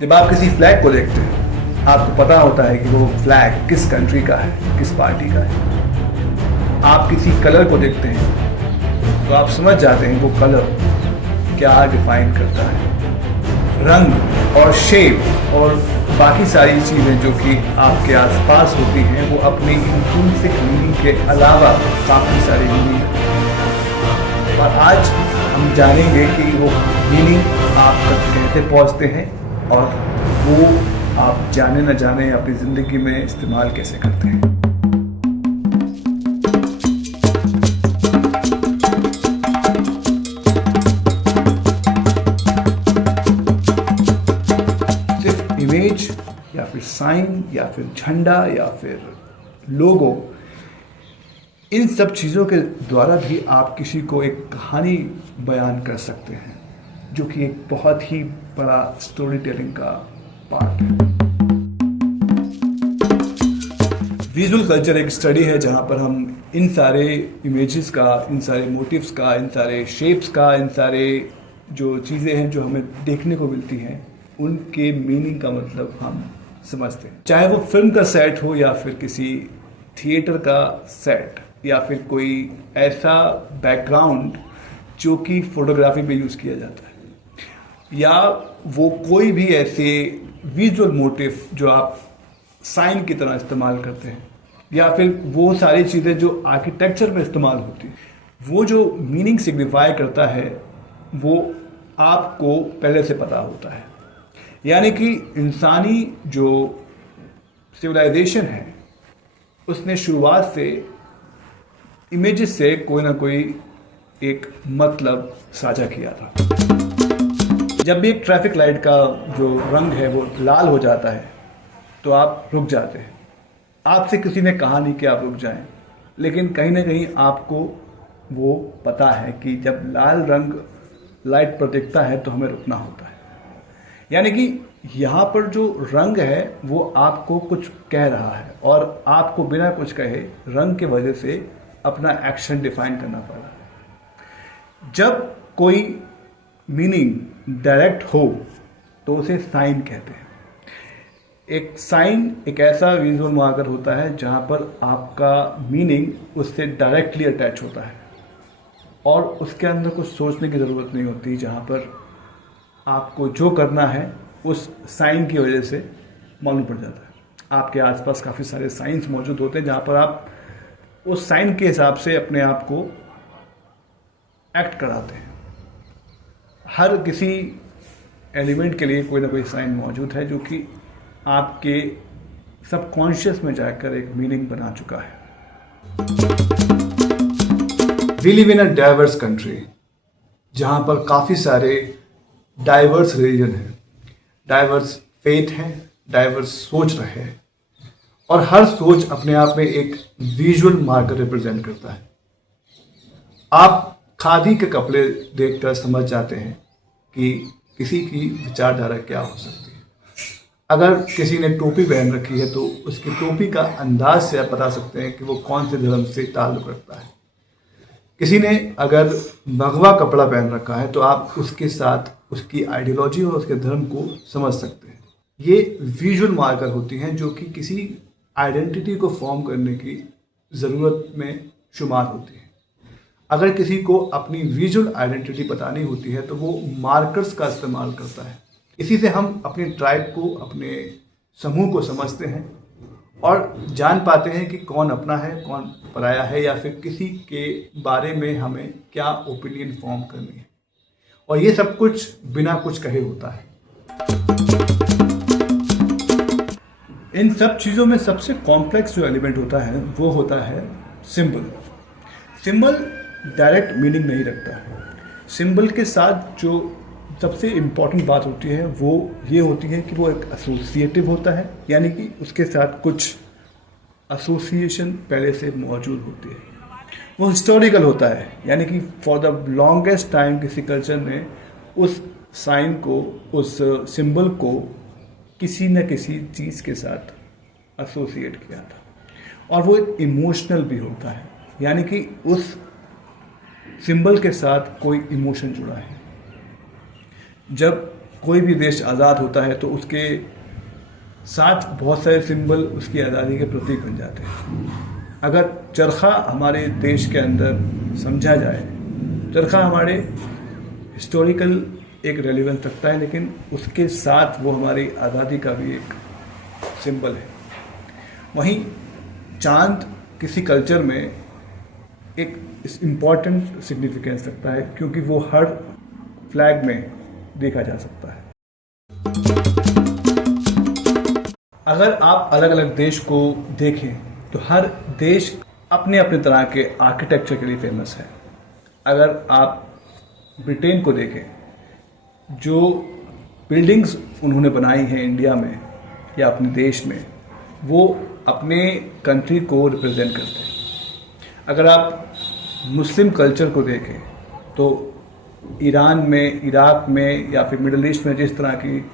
जब आप किसी फ्लैग को देखते हैं, आपको पता होता है कि वो फ्लैग किस कंट्री का है, किस पार्टी का है। आप किसी कलर को देखते हैं तो आप समझ जाते हैं वो कलर क्या डिफाइन करता है। रंग और शेप और बाकी सारी चीज़ें जो कि आपके आसपास होती हैं वो अपनी इंट्रिंसिक मीनिंग के अलावा काफ़ी सारी मीनिंग है। और आज हम जानेंगे कि वो मीनिंग आप तक कैसे पहुंचते हैं और वो आप जाने न जाने अपनी ज़िंदगी में इस्तेमाल कैसे करते हैं। सिर्फ इमेज या फिर साइन या फिर झंडा या फिर लोगो, इन सब चीज़ों के द्वारा भी आप किसी को एक कहानी बयान कर सकते हैं, जो कि एक बहुत ही बड़ा स्टोरी टेलिंग का पार्ट है। विजुअल कल्चर एक स्टडी है जहाँ पर हम इन सारे इमेजेस का, इन सारे मोटिव्स का, इन सारे शेप्स का, इन सारे जो चीज़ें हैं जो हमें देखने को मिलती हैं, उनके मीनिंग का मतलब हम समझते हैं। चाहे वो फिल्म का सेट हो या फिर किसी थिएटर का सेट या फिर कोई ऐसा बैकग्राउंड जो कि फोटोग्राफी में यूज़ किया जाता है, या वो कोई भी ऐसे विजुअल मोटिव जो आप साइन की तरह इस्तेमाल करते हैं, या फिर वो सारी चीज़ें जो आर्किटेक्चर में इस्तेमाल होती हैं, वो जो मीनिंग सिग्निफाई करता है वो आपको पहले से पता होता है। यानी कि इंसानी जो सिविलाइजेशन है उसने शुरुआत से इमेजेस से कोई ना कोई एक मतलब साझा किया था। जब भी एक ट्रैफिक लाइट का जो रंग है वो लाल हो जाता है तो आप रुक जाते हैं। आपसे किसी ने कहा नहीं कि आप रुक जाएं, लेकिन कहीं ना कहीं आपको वो पता है कि जब लाल रंग लाइट पर दिखता है तो हमें रुकना होता है। यानी कि यहाँ पर जो रंग है वो आपको कुछ कह रहा है और आपको बिना कुछ कहे रंग के वजह से अपना एक्शन डिफाइन करना पड़ रहा है। जब कोई मीनिंग डायरेक्ट हो तो उसे साइन कहते हैं। एक साइन एक ऐसा विजुअल मार्कर होता है जहाँ पर आपका मीनिंग उससे डायरेक्टली अटैच होता है और उसके अंदर कुछ सोचने की ज़रूरत नहीं होती, जहाँ पर आपको जो करना है उस साइन की वजह से मालूम पड़ जाता है। आपके आसपास काफ़ी सारे साइंस मौजूद होते हैं जहाँ पर आप उस साइन के हिसाब से अपने आप को एक्ट कराते हैं। हर किसी एलिमेंट के लिए कोई ना कोई साइन मौजूद है जो कि आपके सबकॉन्शियस में जाकर एक मीनिंग बना चुका है। We live in a diverse country जहाँ पर काफ़ी सारे डाइवर्स रिलीजन हैं, डाइवर्स फेथ हैं, डाइवर्स सोच रहे हैं और हर सोच अपने आप में एक विजुअल मार्कर रिप्रेजेंट करता है। आप खादी के कपड़े देखकर समझ जाते हैं कि किसी की विचारधारा क्या हो सकती है। अगर किसी ने टोपी पहन रखी है तो उसकी टोपी का अंदाज से आप बता सकते हैं कि वो कौन से धर्म से ताल्लुक़ रखता है। किसी ने अगर भगवा कपड़ा पहन रखा है तो आप उसके साथ उसकी आइडियोलॉजी और उसके धर्म को समझ सकते हैं। ये विजुअल मार्कर होती हैं जो कि किसी आइडेंटिटी को फॉर्म करने की ज़रूरत में शुमार होती है। अगर किसी को अपनी विजुअल आइडेंटिटी बतानी होती है तो वो मार्कर्स का इस्तेमाल करता है। इसी से हम अपने ट्राइब को, अपने समूह को समझते हैं और जान पाते हैं कि कौन अपना है, कौन पराया है, या फिर किसी के बारे में हमें क्या ओपिनियन फॉर्म करनी है। और ये सब कुछ बिना कुछ कहे होता है। इन सब चीज़ों में सबसे कॉम्प्लेक्स जो एलिमेंट होता है वो होता है सिंबल। सिंबल डायरेक्ट मीनिंग नहीं रखता है। सिंबल के साथ जो सबसे इम्पॉर्टेंट बात होती है वो ये होती है कि वो एक एसोसिएटिव होता है, यानी कि उसके साथ कुछ एसोसिएशन पहले से मौजूद होती है। वो हिस्टोरिकल होता है, यानी कि फॉर द लॉन्गेस्ट टाइम किसी कल्चर ने उस साइन को, उस सिंबल को किसी न किसी चीज़ के साथ एसोसिएट किया था। और वो इमोशनल भी होता है, यानी कि उस सिंबल के साथ कोई इमोशन जुड़ा है। जब कोई भी देश आज़ाद होता है तो उसके साथ बहुत सारे सिंबल उसकी आज़ादी के प्रतीक बन जाते हैं। अगर चरखा हमारे देश के अंदर समझा जाए, चरखा हमारे हिस्टोरिकल एक रेलिवेंस रखता है, लेकिन उसके साथ वो हमारी आज़ादी का भी एक सिंबल है। वहीं चांद किसी कल्चर में एक इम्पॉर्टेंट सिग्निफिकेंस रखता है, क्योंकि वो हर फ्लैग में देखा जा सकता है। अगर आप अलग अलग देश को देखें तो हर देश अपने अपने तरह के आर्किटेक्चर के लिए फेमस है। अगर आप ब्रिटेन को देखें, जो बिल्डिंग्स उन्होंने बनाई हैं इंडिया में या अपने देश में, वो अपने कंट्री को रिप्रेजेंट करते हैं। अगर आप मुस्लिम कल्चर को देखें तो ईरान में, इराक में या फिर मिडल ईस्ट में जिस तरह की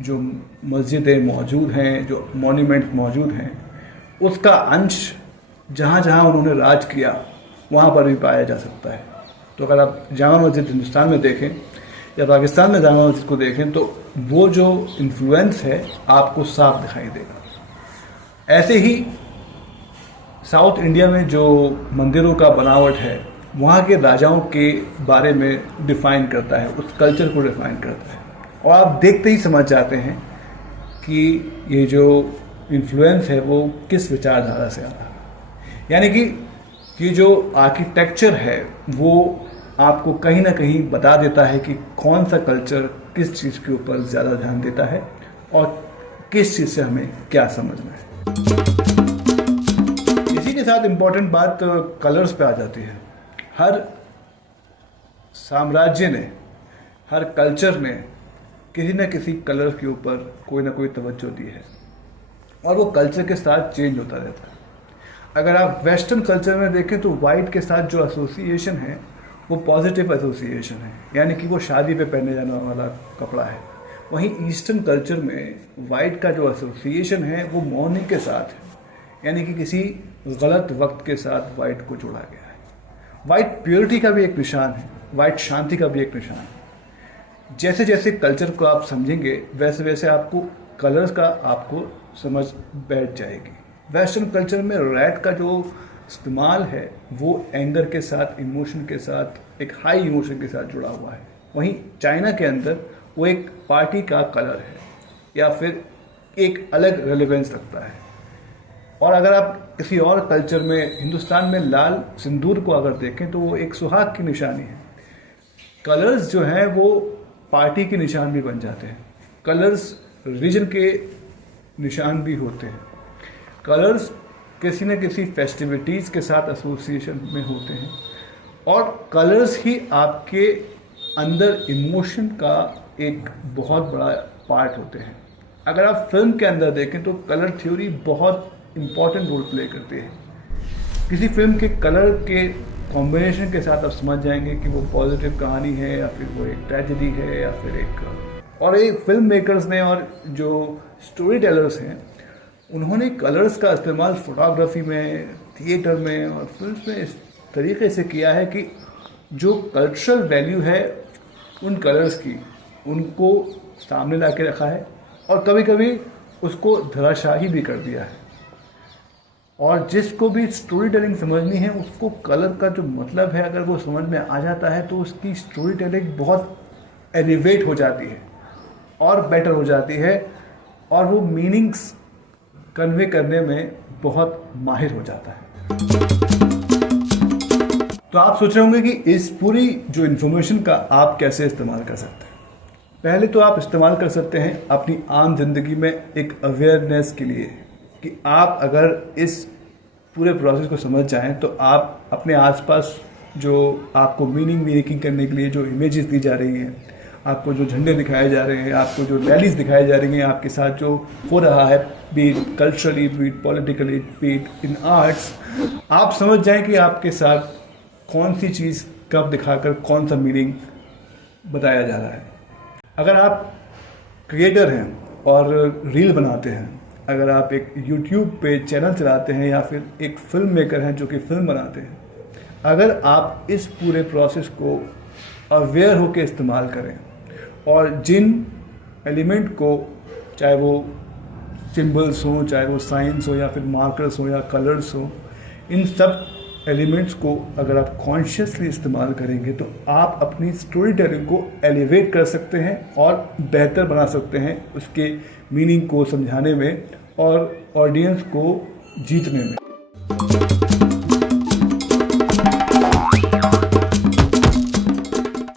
जो मस्जिदें मौजूद हैं, जो मॉन्यूमेंट मौजूद हैं, उसका अंश जहाँ जहाँ उन्होंने राज किया वहाँ पर भी पाया जा सकता है। तो अगर आप जामा मस्जिद हिंदुस्तान में देखें या पाकिस्तान में जामा मस्जिद को देखें तो वो जो इन्फ्लुएंस है आपको साफ दिखाई देगा। ऐसे ही साउथ इंडिया में जो मंदिरों का बनावट है, वहाँ के राजाओं के बारे में डिफ़ाइन करता है, उस कल्चर को डिफ़ाइन करता है, और आप देखते ही समझ जाते हैं कि ये जो इन्फ्लुएंस है वो किस विचारधारा से आता है। यानी कि ये जो आर्किटेक्चर है वो आपको कहीं ना कहीं बता देता है कि कौन सा कल्चर किस चीज़ के ऊपर ज़्यादा ध्यान देता है और किस चीज़ से हमें क्या समझना है। इसी के साथ इम्पॉर्टेंट बात कलर्स पे आ जाती है। हर साम्राज्य ने, हर कल्चर ने किसी न किसी कलर के ऊपर कोई ना कोई तवज्जो दी है, और वो कल्चर के साथ चेंज होता रहता है। अगर आप वेस्टर्न कल्चर में देखें तो वाइट के साथ जो एसोसिएशन है वो पॉजिटिव एसोसिएशन है, यानी कि वो शादी पे पहने जाने वाला कपड़ा है। वहीं ईस्टर्न कल्चर में वाइट का जो एसोसिएशन है वो मॉर्निंग के साथ है, यानी कि किसी गलत वक्त के साथ वाइट को जोड़ा गया है। वाइट प्योरिटी का भी एक निशान है, वाइट शांति का भी एक निशान है। जैसे जैसे कल्चर को आप समझेंगे वैसे वैसे आपको कलर्स का आपको समझ बैठ जाएगी। वेस्टर्न कल्चर में रेड का जो इस्तेमाल है वो एंगर के साथ, इमोशन के साथ, एक हाई इमोशन के साथ जुड़ा हुआ है। वहीं चाइना के अंदर वो एक पार्टी का कलर है या फिर एक अलग रेलेवेंस रखता है। और अगर आप किसी और कल्चर में, हिंदुस्तान में लाल सिंदूर को अगर देखें तो वो एक सुहाग की निशानी है। कलर्स जो हैं वो पार्टी के निशान भी बन जाते हैं, कलर्स रिलीजन के निशान भी होते हैं, कलर्स किसी न किसी फेस्टिविटीज़ के साथ एसोसिएशन में होते हैं, और कलर्स ही आपके अंदर इमोशन का एक बहुत बड़ा पार्ट होते हैं। अगर आप फिल्म के अंदर देखें तो कलर थ्योरी बहुत इम्पॉर्टेंट रोल प्ले करती है। किसी फिल्म के कलर के कॉम्बिनेशन के साथ आप समझ जाएंगे कि वो पॉजिटिव कहानी है या फिर वो एक ट्रेजेडी है या फिर एक। और ये फिल्म मेकर्स ने और जो स्टोरी टेलर्स हैं उन्होंने कलर्स का इस्तेमाल फोटोग्राफी में, थिएटर में और फिल्म में इस तरीके से किया है कि जो कल्चरल वैल्यू है उन कलर्स की, उनको सामने ला के रखा है और कभी कभी उसको धराशाही भी कर दिया है। और जिसको भी स्टोरी टेलिंग समझनी है उसको कलर का जो मतलब है अगर वो समझ में आ जाता है तो उसकी स्टोरी टेलिंग बहुत एलिवेट हो जाती है और बेटर हो जाती है और वो मीनिंग्स कन्वे करने में बहुत माहिर हो जाता है। तो आप सोच रहे होंगे कि इस पूरी जो इन्फॉर्मेशन का आप कैसे इस्तेमाल कर सकते हैं। पहले तो आप इस्तेमाल कर सकते हैं अपनी आम जिंदगी में एक अवेयरनेस के लिए कि आप अगर इस पूरे प्रोसेस को समझ जाएं तो आप अपने आसपास जो आपको मीनिंग मेकिंग करने के लिए जो इमेजेस दी जा रही हैं, आपको जो झंडे दिखाए जा रहे हैं, आपको जो रैलीज दिखाई जा रही हैं, आपके साथ जो हो रहा है, B it culturally, B it politically, B it in arts, आप समझ जाएं कि आपके साथ कौन सी चीज़ कब दिखाकर कौन सा मीनिंग बताया जा रहा है। अगर आप क्रिएटर हैं और रील बनाते हैं, अगर आप एक यूट्यूब पे चैनल चलाते हैं या फिर एक फिल्म मेकर हैं जो कि फिल्म बनाते हैं, अगर आप इस पूरे प्रोसेस को अवेयर होकर इस्तेमाल करें और जिन एलिमेंट को, चाहे वो सिंबल्स हो, चाहे वो साइंस हो या फिर मार्कर्स हो या कलर्स हो, इन सब एलिमेंट्स को अगर आप कॉन्शियसली इस्तेमाल करेंगे तो आप अपनी स्टोरी टेलिंग को एलिवेट कर सकते हैं और बेहतर बना सकते हैं उसके मीनिंग को समझाने में और ऑडियंस को जीतने में।